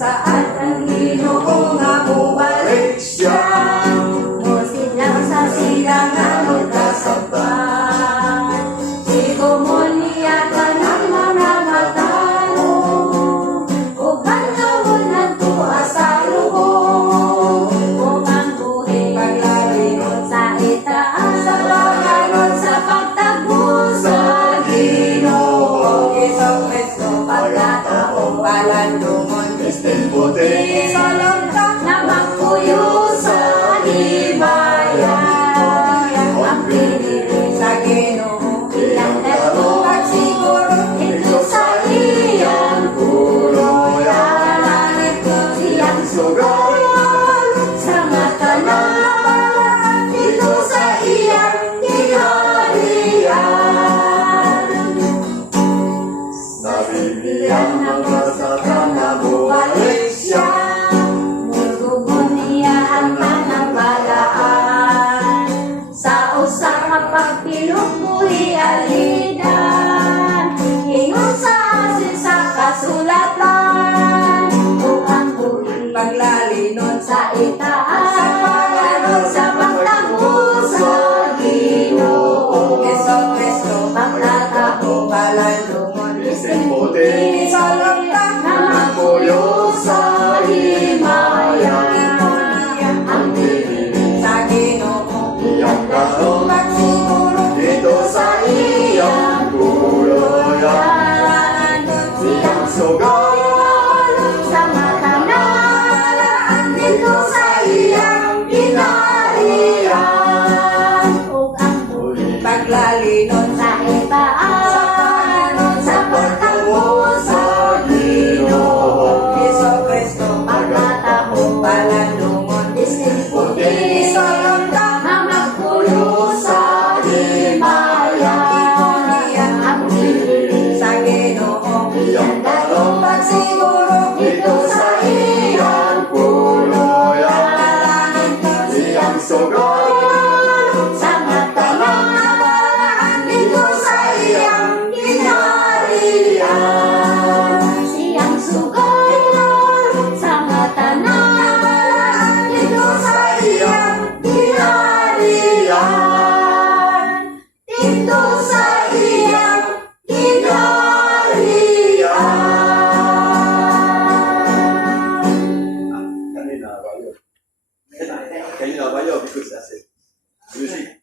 saan ang Ginoo nga bumalik siya. Musid lang sa silangan o kasabat, sigumonia ka ng mga matano, ug banawon ang tuwa sa lubong, ug ang buhi paglaringon sa itaas, sa paglaringon sa pagtagbo sa Ginoo. Isang Kristo pagkataong balandungon, Kristin puti sa longkang na magpuyo sa himayan. Ang pinili sa Ginoo, iyang natuwag siguro, ito sa iyang puro. Langit ko siyang sugal, sa mata na, ito sa iyang hinarian. Sa sintiyang mga